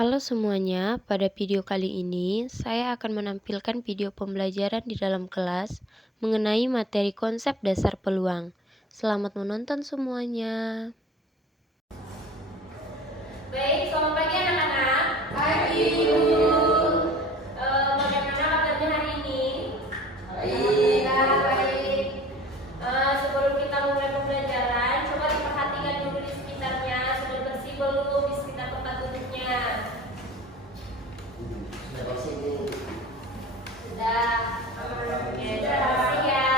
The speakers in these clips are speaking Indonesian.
Halo semuanya, pada video kali ini saya akan menampilkan video pembelajaran di dalam kelas mengenai materi konsep dasar peluang. Selamat menonton semuanya. Baik, selamat pagi anak-anak. Pagi. Bagaimana kabarnya hari ini? Baik. Baik. Sebelum kita mulai pembelajaran, coba diperhatikan dulu di sekitarnya. Sudah bersih belum di sekitar tempat duduknya? Sudah bersih Bu. Sudah. Oke, sudah bersih ya.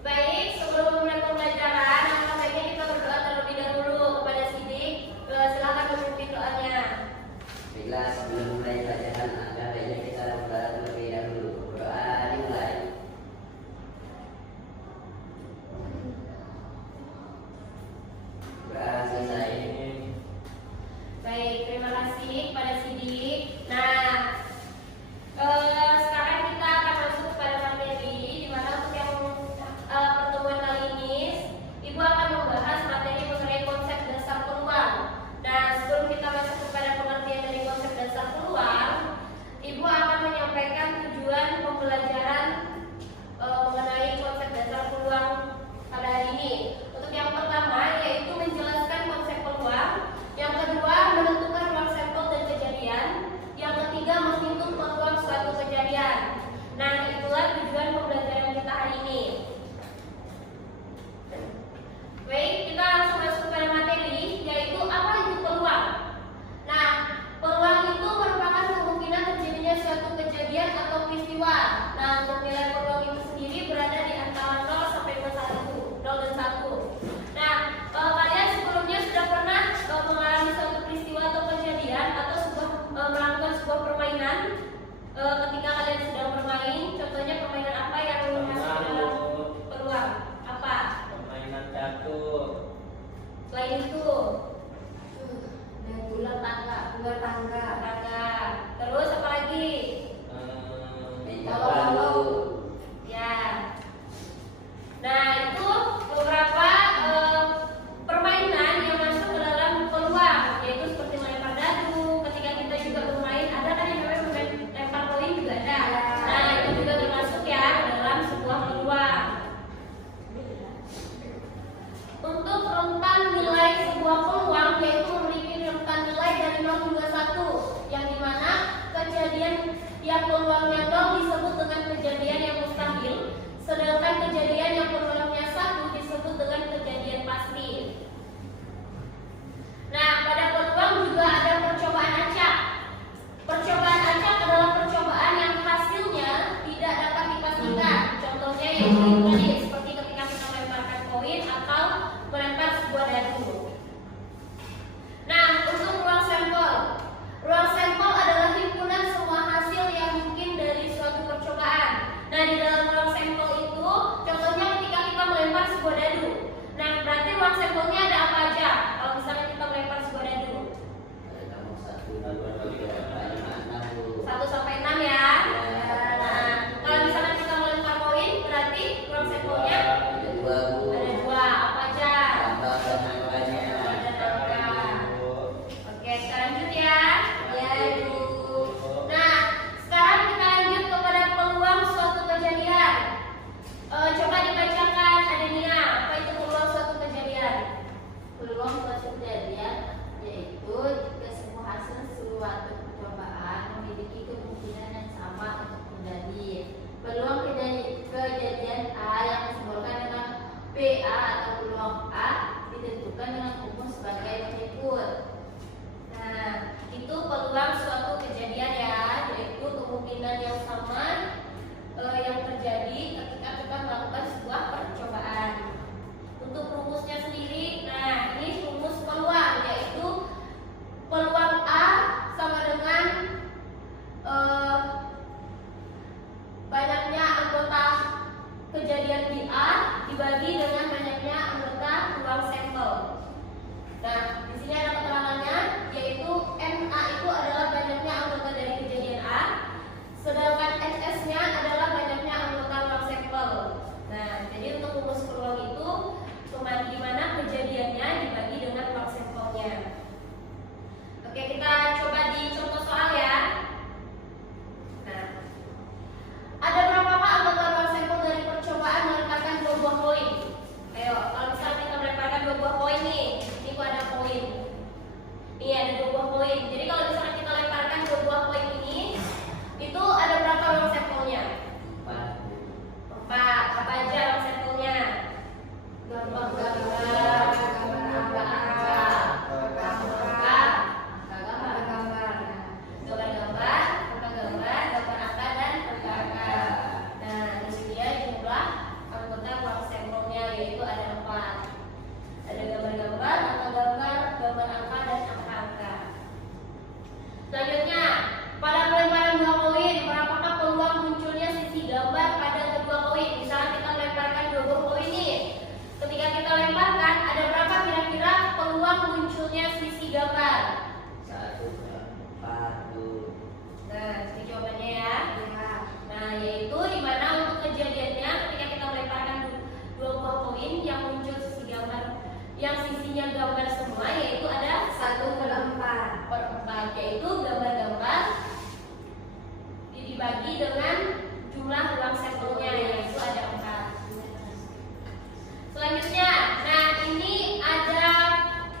Baik, sebelum mulai pembelajaran, langkah baiknya kita berdoa terlebih dahulu kepada Sidik. Silakan memimpin doanya. Baiklah, sebelum mulai pelajaran, agak baiknya kita berdoa terlebih dahulu. Doa dimulai. Doa selesai. Baik, terima kasih kepada Sidik. Nah, sekarang kita akan masuk kepada materi di mana untuk yang pertemuan kali ini Ibu akan membahas materi mengenai konsep dasar peluang. Nah, sebelum kita masuk kepada pengertian dari konsep dasar peluang, Ibu akan menyampaikan tujuan pembelajaran mengenai konsep dasar peluang pada hari ini. Untuk yang pertama yaitu menjelaskan konsep peluang, yang kedua menentukan ruang sampel dan kejadian, yang ketiga menghitung peluang suatu kejadian. Nah, itulah tujuan pembelajaran kita hari ini. Baik, kita langsung masuk pada materi, yaitu apa itu peluang. Nah, peluang itu merupakan kemungkinan terjadinya suatu kejadian atau peristiwa. Nah, untuk nilai peluang itu sendiri berada di antara 0 sampai 1, 0 dan 1. Nah, kalian sebelumnya sudah pernah mengalami suatu peristiwa atau kejadian atau melakukan sebuah permainan ketika kalian sedang bermain. Contohnya permainan apa yang masuk dalam peluang? Apa? Permainan catur. Selain itu, Ular tangga. tangga. Terus apa lagi? Kalau Ya. Nah, itu beberapa permainan yang masuk ke dalam peluang, yaitu seperti melempar dadu. Ketika kita juga bermain, ada kan yang namanya melempar koin juga ada. Nah, itu juga termasuk ya ke dalam sebuah peluang. Untuk rentan nilai sebuah peluang yaitu memiliki rentan nilai dari 0 hingga 1, yang dimana kejadian yang peluangnya 0 disebut dengan kejadian yang mustahil, sedangkan kejadian yang peluangnya 1 disebut dengan kejadian pasti. Nah, pada peluang juga ada percobaan acak. Percobaan acak adalah percobaan yang hasilnya tidak dapat dipastikan. Contohnya yaitu tadi seperti ketika kita melemparkan koin atau melempar sebuah dadu. Nah, untuk ruang sampel. Ruang sampel adalah himpunan semua hasil yang mungkin dari suatu percobaan. Nah, di dalam ruang sampel itu, contohnya ketika kita melempar sebuah dadu. Nah, berarti ruang sampelnya ada apa aja? Kalau misalnya kita melempar sebuah dadu, kamu 1, 2, 3, 4, 5, 6 Bu. 1 sampai 6 ya. Nah, kalau misalnya kita melempar koin, berarti ruang sampelnya Ada 2 Bu. ada 2. Apa aja? Tambah dan angkanya. Ada angka. Oke, kita lanjut ya. Ya, Ibu. Nah, sekarang kita lanjut kepada peluang suatu kejadian. Coba dibacakan Adenia, apa itu peluang suatu kejadian? Peluang suatu kejadian yaitu jika semua hasil suatu percobaan memiliki kemungkinan yang sama untuk terjadi. Peluang kejadian A yang disimbolkan dengan PA atau peluang A ditentukan dengan umum sebagai berikut. Nah, itu peluang suatu kejadian ya, yaitu kemungkinan yang sama yang terjadi ketika kita melakukan sebuah percobaan. Untuk rumusnya sendiri, nah ini rumus peluang, yaitu peluang A sama dengan banyaknya anggota kejadian di A dibagi dengan banyaknya anggota ruang sampel. Nah, di sini ada keterangan gambar? 1/4 Bu. Nah, ini jawabannya ya. Ya. Nah, yaitu dimana untuk kejadiannya ketika kita melemparkan dua buah koin yang muncul sisi gambar, yang sisinya gambar semua, yaitu ada 1/4, yaitu gambar-gambar dibagi dengan jumlah ruang sampelnya, yaitu ada 4. Selanjutnya, nah ini ada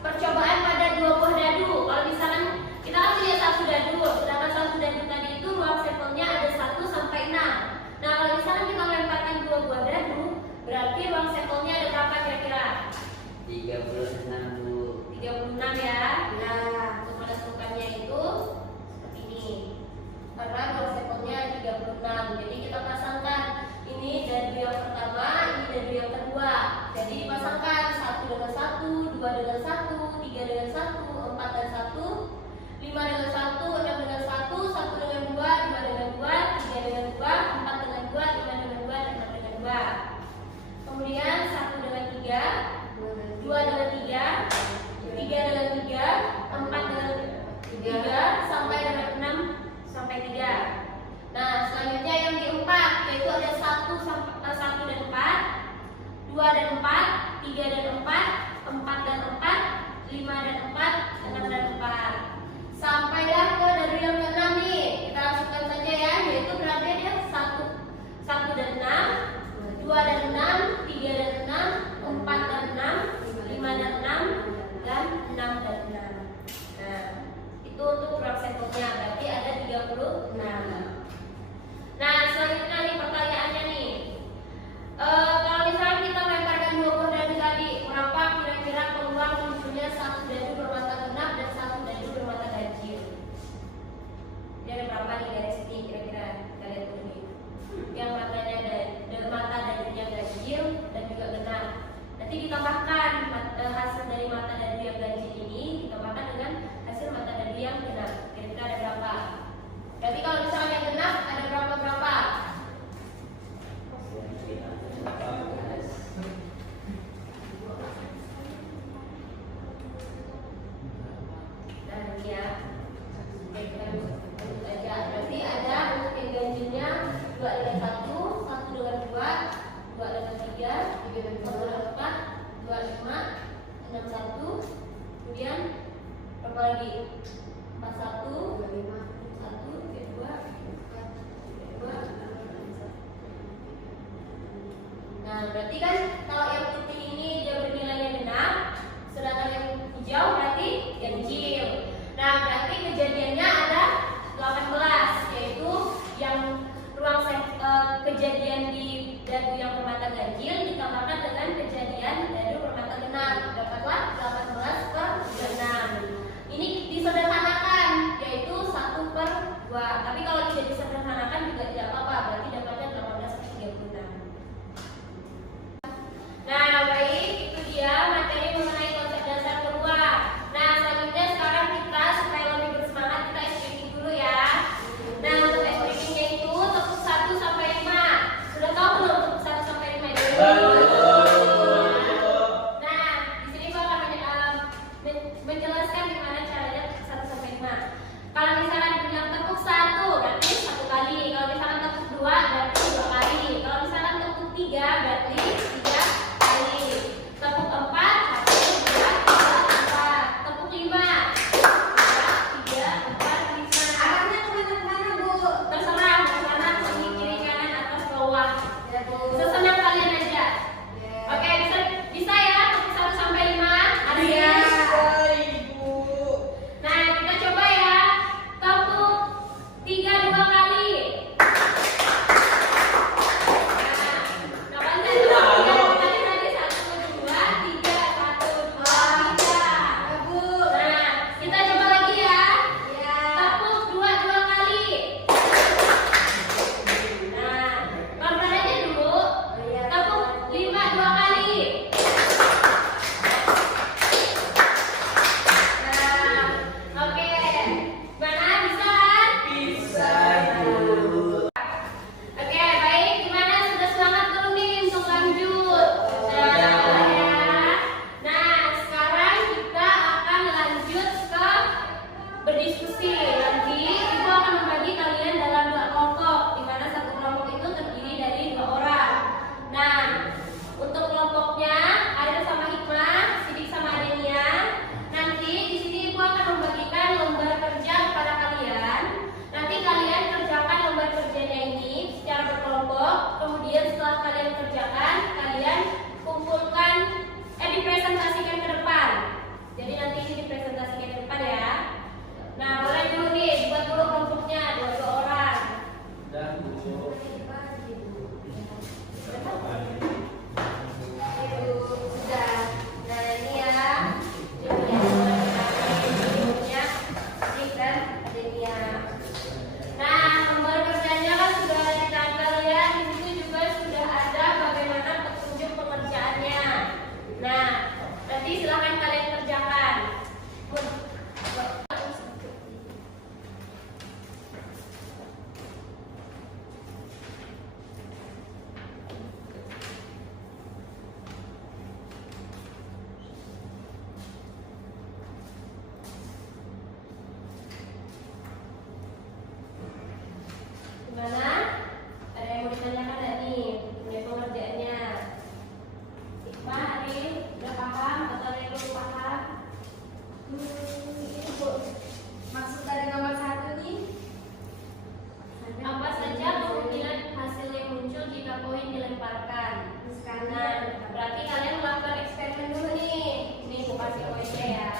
percobaan pada dua buah dadu. Kalau misalkan kita kan punya satu dadu, sedangkan satu dadu tadi itu ruang sampelnya ada 1 sampai 6. Nah, kalau misalkan kita melemparkan dua buah dadu, berarti ruang sampelnya ada berapa kira-kira? 36 Bu. 36 ya. Ya. Untuk menentukannya itu seperti ini. Karena ruang sampelnya 36. Jadi kita pasangkan ini dadu yang pertama, ini dadu yang kedua. Jadi dipasangkan 1 dengan 1, 2 dengan 1, 3 dengan 1, 4 dan 1, 5 dengan 1, 6 dengan 1, 1 dengan 2, 5 dengan 2, 3 dengan 2, 4 dengan 2, 5 dengan 2, dan 6 dengan 2. Kemudian 1 dengan 3, 2 dengan 3, 3 dengan 3, 4 dengan 3, sampai dengan 6 sampai 3. Nah, selanjutnya yang keempat, yaitu ada 1 dan 4, 2 dan 4, 3 dan 4, 4 dan 4, 5 dan 4, 6 dan 4. Sampailah ke dadu yang ke-6 nih. Kita langsungkan saja ya, yaitu berarti ada 1 dan 6, 2 dan 6, 3 dan 6, 4 dan 6, 5 dan 6, dan 6 dan 6. Nah, itu untuk ruang sampelnya, berarti ada 36. Nah, selanjutnya nih pertanyaannya nih. Kalau misalnya kita melemparkan dua buah dadu tadi, berapa kira-kira peluang munculnya satu dadu bermata genap dan satu dadu bermata ganjil? Ini ada berapa nih dari sini kira-kira? Kita lihat dulu nih. Yang matanya ada mata dadunya ganjil dan juga genap. Nanti ditambahkan hasil dari mata dadu yang ganjil ini ditambahkan dengan hasil mata dadu yang genap. Kira-kira ada berapa? Berarti kalau misalnya genap ada berapa? Nah, ini ya. Kita sebut aja. Berarti ada untuk yang ganjilnya 2 dengan 1, 1 dengan 2, 2 dengan 3, 3 dengan 4, 2, 5, 6, 1. Kemudian berapa lagi? 4, 1, 5, 1, 2, 2. Nah, berarti kan kalau yang putih ini dia bernilainya genap, sedangkan yang hijau berarti ganjil. Nah, berarti kejadiannya ada 18, yaitu yang ruang kejadian di dadu yang bermata ganjil ditambahkan dengan kejadian dadu bermata genap. Dapatlah 18/6. Ini disederhanakan, yaitu 1/2. Tapi kalau tidak disederhanakan juga tidak apa-apa, berarti dapatnya 18/36. Nah, baik, itu dia materi mengenai konsep dasar peluang. Nah, selanjutnya sekarang kita supaya lebih bersemangat kita SPP dulu ya. Nah, untuk SPP-nya itu tepuk 1 sampai 5. Sudah tahu belum tepuk 1 sampai 5 itu? Nah, di sini saya akan menjelaskan gimana caranya tepuk 1 sampai 5. Kalau misalnya bilang tepuk 1 berarti 1 kali. Kalau misalnya tepuk 2 berarti 2 kali. Kalau misalnya tepuk 3 berarti 3 kali. Tepuk 4 1, 2, 3, 4. Tepuk 5 3, 4, 5. Arahnya kemana-mana, Bu? Terserah mau sana, sini, kiri, kanan, atas, bawah. Ya, Bu. Sesenang kalian aja. Ya. Oke, bisa ya tepuk 1 sampai 5. Ada ya? Iya. Nah, kita coba ya. diskusi. Nanti ibu akan membagi kalian dalam 2 kelompok, di mana satu kelompok itu terdiri dari 2 orang. Nah, untuk kelompoknya Ariel sama Hikmah, Sidik sama Adenia. Nanti di sini ibu akan membagikan lembar kerja kepada kalian. Nanti kalian kerjakan lembar kerjanya ini secara berkelompok. Kemudian setelah kalian kerjakan, kalian kumpulkan, dipresentasikan ke depan. Jadi nanti ini dipresentasikan ke depan ya. Nah, boleh dulu nih, buat dulu kelompoknya, 2 orang. Udah, Bu. Sudah. Nah, ini ya. Judulnya Sidik dan Adenia. Nah, lembar kerjanya kan sudah ditanggal ya. Di situ juga sudah ada bagaimana petunjuk pengerjaannya. Nah, nanti silakan kalian kerjakan. Gimana? Ada yang mau ditanyakan nggak nih? Mengenai pengerjaannya? Hikmah, Arif, udah paham atau ada yang belum paham? Ibu, maksud dari nomor 1 nih? Apa saja kemungkinan hasil yang muncul jika koin dilemparkan? Nah, berarti kalian melakukan eksperimen dulu nih. Ini aku kasih koinnya ya.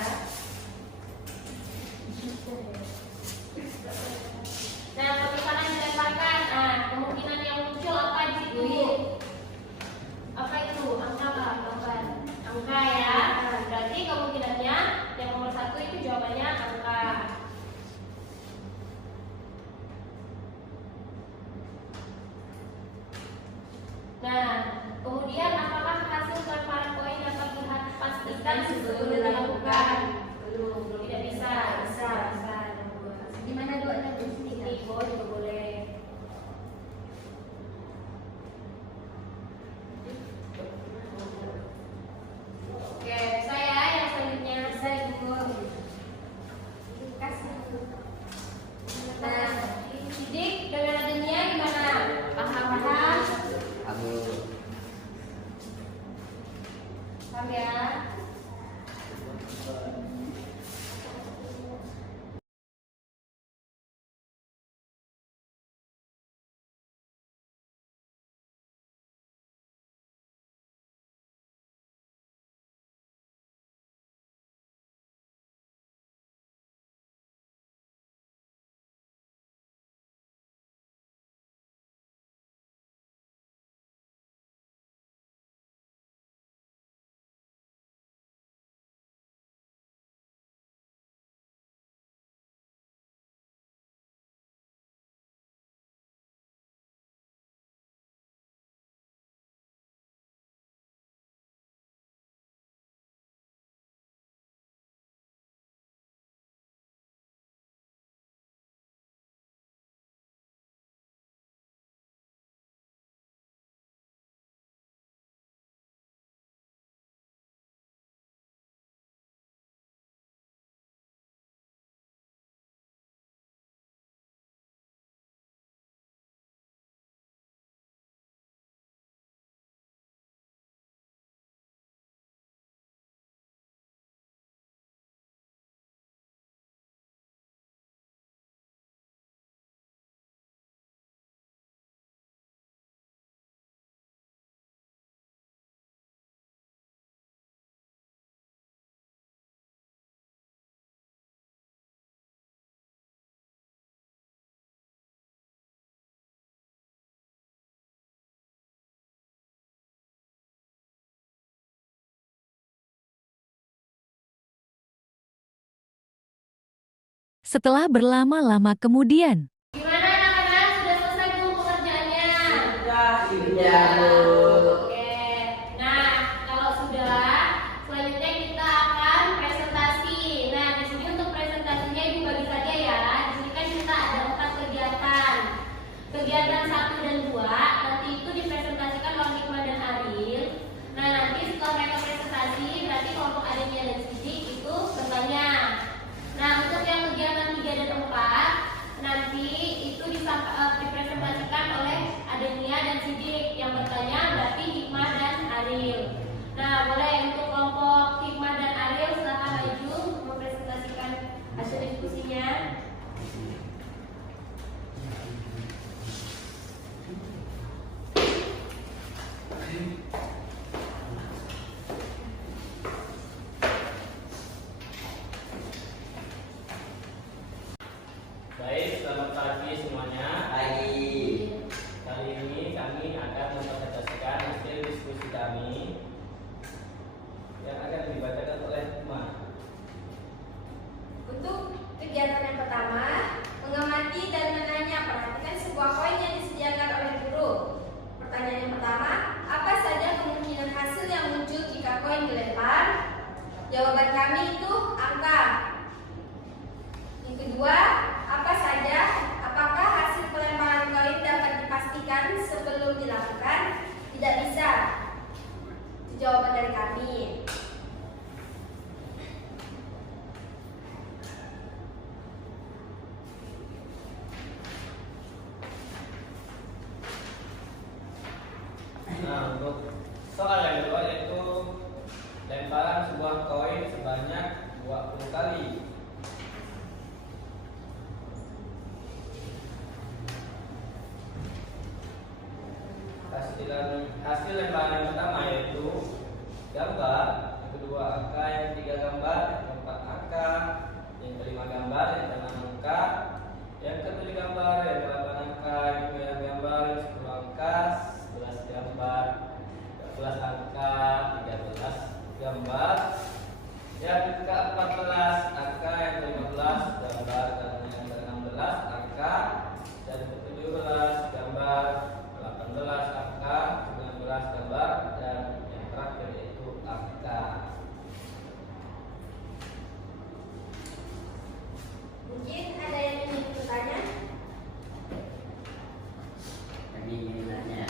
Nah, kalau misalnya dilemparkan, nah kemungkinan yang muncul apa di situ? Apa itu? Angka apa? Angka ya. Berarti kemungkinannya yang nomor 1 itu jawabannya angka. Nah, kemudian apakah hasil pelemparan koin dapat dipastikan sebelum dilakukan? Belum tidak bisa. Di mana 2-nya di sini kan? Ini koin juga boleh. Oke, saya yang selanjutnya. Saya Ibu. Kasih. Nah, Sidik dengan Adenia gimana? Paham? Aku Paham ya? Setelah berlama-lama kemudian, Gimana anak-anak? Sudah selesai belum pengerjaannya? sudah, Bu. Oke. Nah, kalau sudah, selanjutnya kita akan presentasi. Nah, di sini untuk presentasinya Ibu bagi saja ya. Di sini kan kita ada 4 kegiatan. Kegiatan 1 dan 2 nanti itu dipresentasikan oleh Hikmah dan Aril. Nah, nanti setelah mereka presentasi, berarti kelompok Adenia dan Sidik itu bertanya. Nah, untuk yang kegiatan 3 dan Nah, boleh untuk kelompok Hikmah dan Ariel silakan maju untuk mempresentasikan hasil diskusinya. Baik, selamat pagi semuanya. Pagi. Kali ini kami akan mempresentasikan hasil diskusi kami yang akan dibacakan oleh Hikmah. Untuk kegiatan yang pertama, mengamati dan menanya, perhatikan sebuah koin yang disediakan oleh guru. Pertanyaan yang pertama, apa saja kemungkinan hasil yang muncul jika koin dilempar? Jawaban kami itu angka. Yang kedua, apa saja? Apakah hasil pelemparan koin dapat dipastikan sebelum dilakukan? Tidak bisa. Itu jawaban dari kami. Nah, untuk soal yang kedua yaitu lemparan sebuah koin sebanyak 20 kali. Hasil lemparan yang pertama yaitu gambar, yang kedua angka, yang ketiga gambar, yang keempat angka, yang kelima gambar, yang keenam angka, yang ketujuh gambar, yang kedelapan angka, yang kesembilan gambar, yang 10 angka, 11 gambar, 12 angka, 13 gambar, yang ke-14 angka, yang ke-15 gambar, dan yang ke-16 angka, dan ke-17 gambar, 18 angka, 19 gambar, dan yang terakhir yaitu angka. Mungkin ada yang ingin bertanya? Kami ingin nanya,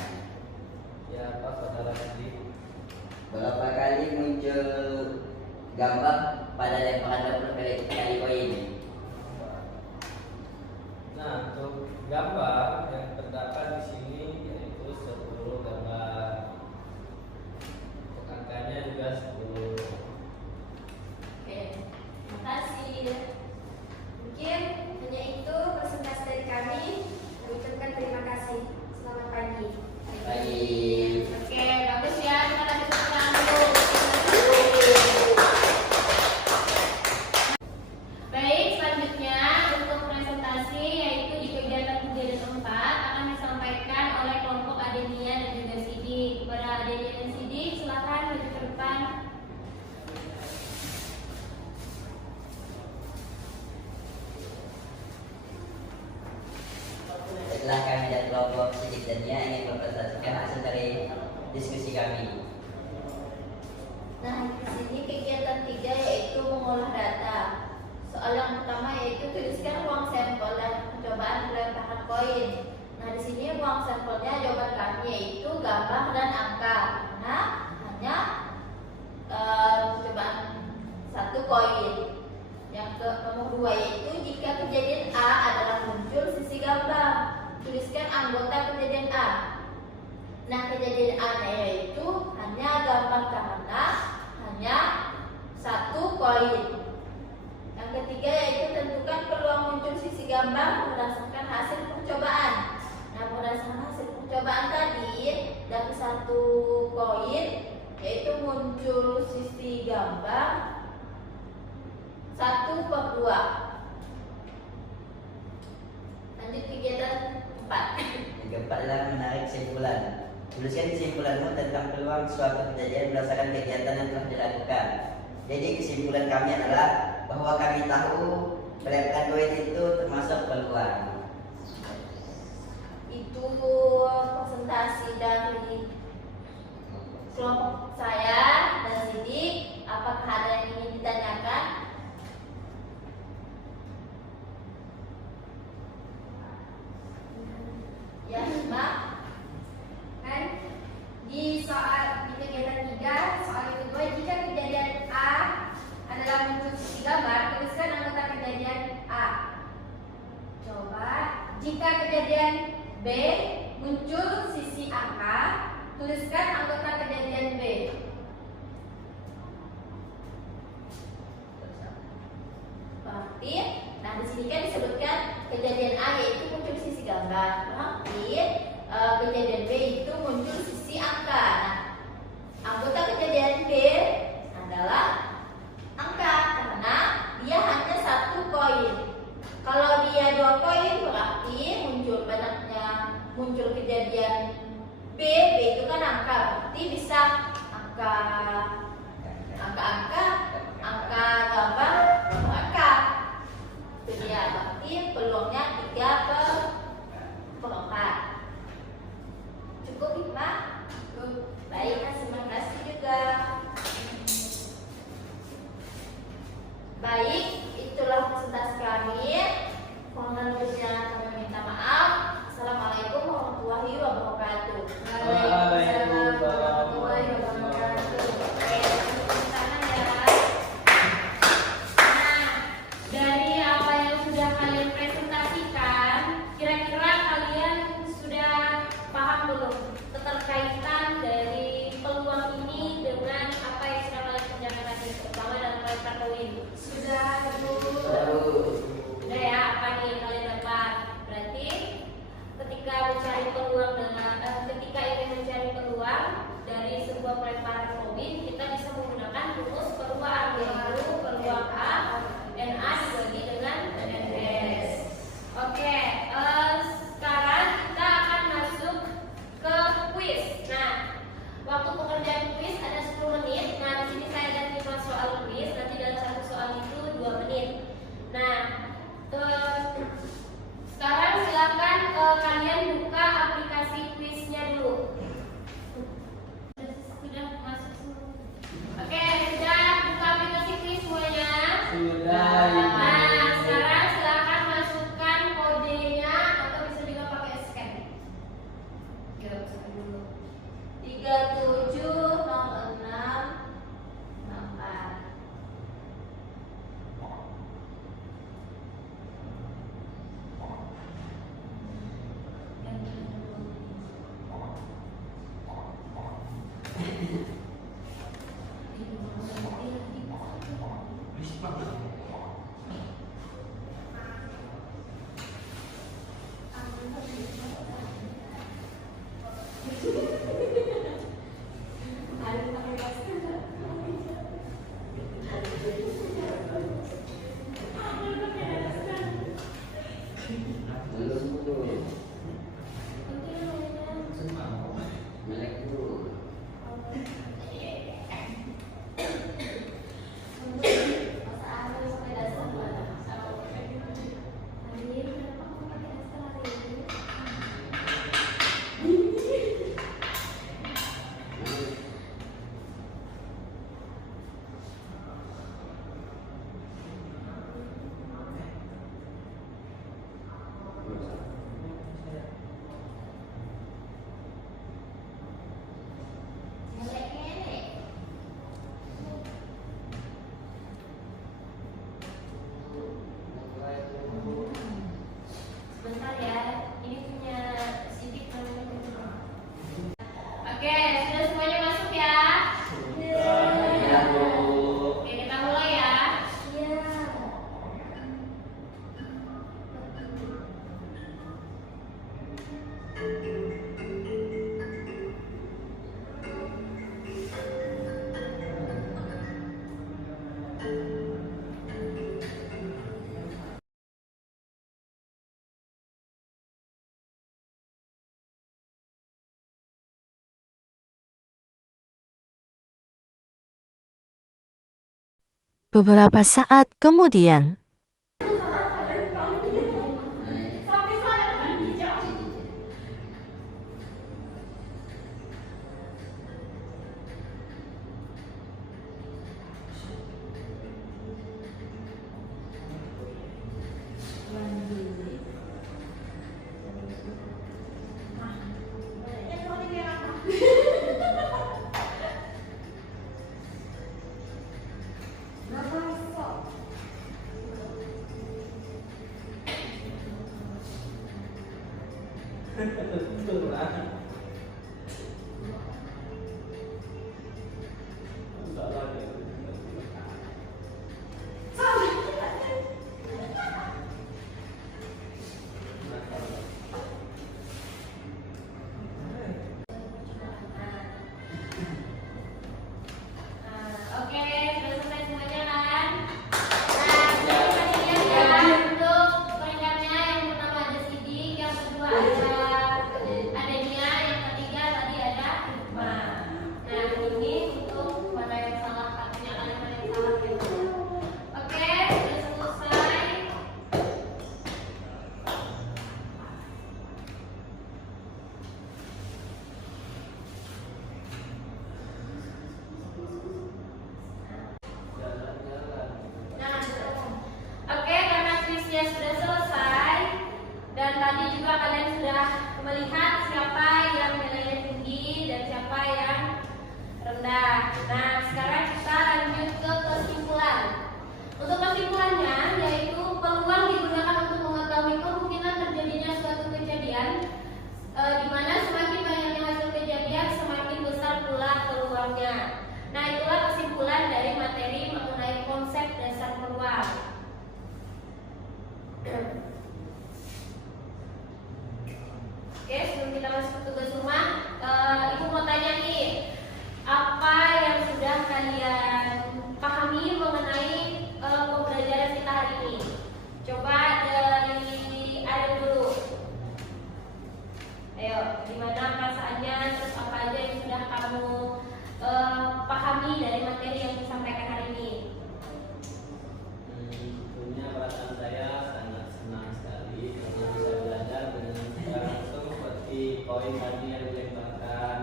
Ya, Pak Saudara Sidi. berapa kali muncul gambar pada lemparan 20 kali koin? Nah, untuk gambar yang terdapat di sini yaitu 10 gambar. Untuk angkanya juga 10. Oke, terima kasih. Mungkin hanya itu presentasi dari kami. Kami ucapkan terima kasih. Selamat pagi. Pagi. Oke, bagus ya. Kita lanjut ke yang dulu. Baik, selanjutnya untuk presentasi yaitu di kegiatan 3 dan 4 akan disampaikan oleh kelompok Adenia dan juga Sidik. Kepada Adenia dan Sidik, silakan maju ke depan. Setelah kami dan kelompok Sidik dan Nia ingin mempresentasikan hasil dari diskusi kami. Nah, di sini kegiatan 3 yaitu mengolah data. Soal yang pertama yaitu tuliskan ruang sampel dan percobaan pelemparan koin. Nah, di sini ruang sampelnya jawaban kami yaitu gambar dan angka. Nah, hanya percobaan 1 koin. Yang ke nomor 2 yaitu jika kejadian A adalah muncul sisi gambar, tuliskan anggota kejadian A. Nah, kejadian A yaitu hanya gambar karena hanya 1 koin. Yang ketiga yaitu tentukan peluang muncul sisi gambar berdasarkan hasil percobaan. Nah, berdasarkan hasil percobaan tadi dari 1 koin yaitu muncul sisi gambar 1/2. Lanjut kegiatan 4. Yang keempat adalah menarik kesimpulan. Tuliskan kesimpulanmu tentang peluang suatu kejadian berdasarkan kegiatan yang telah dilakukan. Jadi kesimpulan kami adalah bahwa kami tahu pelemparan koin itu termasuk peluang. Itu presentasi dari kelompok saya dan Sidik. Apakah ada yang ingin ditanyakan? Ya, Mak. Kan di kegiatan 3 soal yang kedua, jika kejadian A adalah muncul sisi gambar, tuliskan anggota kejadian A. Coba jika kejadian B muncul sisi angka, tuliskan anggota kejadian B. Nah, di sini kan disebutkan kejadian A yaitu muncul sisi gambar, berarti kejadian B itu muncul sisi angka. Nah, anggota kejadian B adalah angka karena dia hanya 1 koin. Kalau dia 2 koin berarti muncul kejadian B itu kan angka, berarti bisa angka gambar angka. Itu dia, berarti peluangnya 3/4. Cukup Hikmah? Baik, terima kasih juga. Baik, itulah presentasi kami. Mohon lebihnya kami minta maaf. Assalamualaikum warahmatullahi wabarakatuh. Waalaikumsalam warahmatullahi wabarakatuh. Oke, tepuk tangan ya. Nah, dari apa yang sudah kalian presentasikan, kira-kira kalian sudah paham belum keterkaitan dari peluang ini dengan apa yang sudah kalian kerjakan tadi, terutama dalam melempar koin? Sudah, Bu. Sudah ya, apa nih yang kalian dapat? Berarti ketika ingin mencari peluang dari sebuah pelemparan koin, kita bisa menggunakan rumus peluang, yaitu peluang A NA dibagi dengan NS. Oke, sekarang kita akan masuk ke kuis. Nah, waktu pekerjaan kuis ada 10 menit. Nah, di sini saya ada 5 soal kuis. Nanti dalam satu soal itu 2 menit. Nah, sekarang silakan kalian buka aplikasi kuisnya dulu. Sudah masuk semua. Oke, sudah buka aplikasi kuis semuanya? Sudah. Nah, sekarang silakan masukkan kodenya atau bisa juga pakai scan. Ya, scan dulu. 370664. Sebentar ya, ini punya sidik namanya. Oke, sudah semuanya masuk ya? Oke, kita mulai ya. Beberapa saat kemudian. melihat siapa yang nilainya tinggi dan siapa yang rendah. Nah, sekarang kita lanjut ke kesimpulan. Untuk kesimpulannya, yaitu peluang digunakan untuk mengetahui kemungkinan terjadinya suatu kejadian, di mana semakin banyaknya hasil kejadian, semakin besar pula peluangnya. Nah, itulah kesimpulan dari materi mengenai konsep dasar peluang. Oke, sebelum kita masuk ke tugas rumah, Ibu mau tanya nih, apa yang sudah kalian pahami mengenai pembelajaran kita hari ini? Coba dari Ariel dulu. Ayo, gimana perasaannya, terus apa aja yang sudah kamu pahami dari materi yang disampaikan hari ini? Tentunya perasaan saya sangat senang sekali karena bisa belajar dengan secara langsung seperti poin tadi yang dilemparkan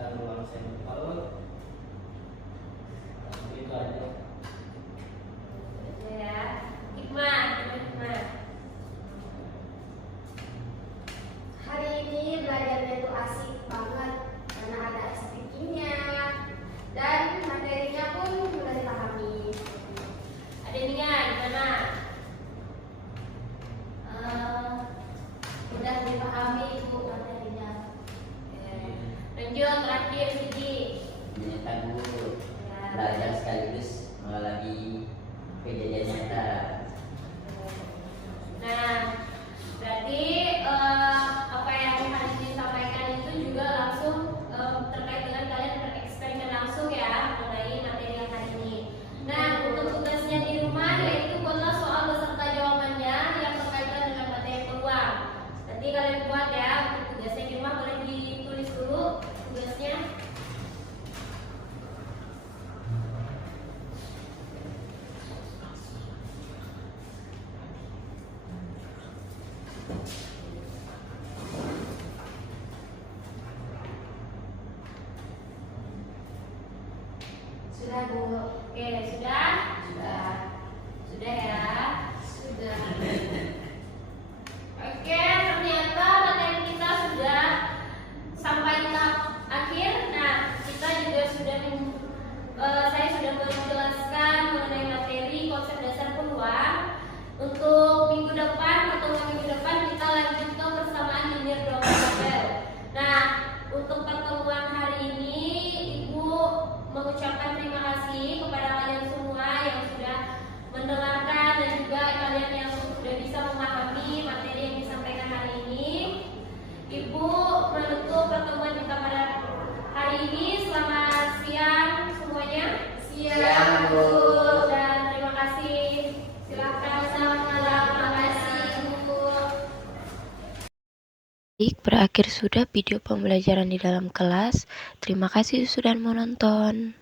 dan ruang sampel. Itu aja. Ya, Hikmah, gimana Hikmah? Hari ini belajarnya itu asik banget karena ada speakingnya dan materinya pun mudah dipahami. Ada Nia, gimana? Mudah dipahami Ibu materinya. Lanjut terakhir Sidi. Menyatakan guru Ya. belajar sekaligus mengalami kejadian nyata. Nah, berarti apa yang harus disampaikan itu juga langsung terkait dengan kalian bereksperimen langsung ya mengenai materi yang hari ini. Nah, untuk tugasnya di rumah yaitu buatlah soal beserta jawabannya yang berkaitan dengan materi peluang. Nanti kalian buat ya, untuk tugasnya di rumah boleh ditulis dulu tugasnya. Sudah Bu. Oke, sudah? Sudah. Sudah ya. Sudah. Oke, ternyata materi kita sudah sampai tahap akhir. Nah, kita juga sudah saya sudah menjelaskan mengenai materi konsep dasar peluang. Untuk minggu depan, pertemuan minggu depan kita lanjut ke persamaan linear dua variabel. Nah, untuk pertemuan hari ini, Ibu mengucapkan terima kasih kepada kalian semua yang sudah mendengarkan dan juga kalian yang sudah bisa memahami materi yang disampaikan hari ini. Ibu menutup pertemuan kita pada hari ini. Selamat siang semuanya. Siang, Bu. Dan terima kasih. Silakan selamat malam. Terima kasih Bu. Baik, berakhir sudah video pembelajaran di dalam kelas. Terima kasih sudah menonton.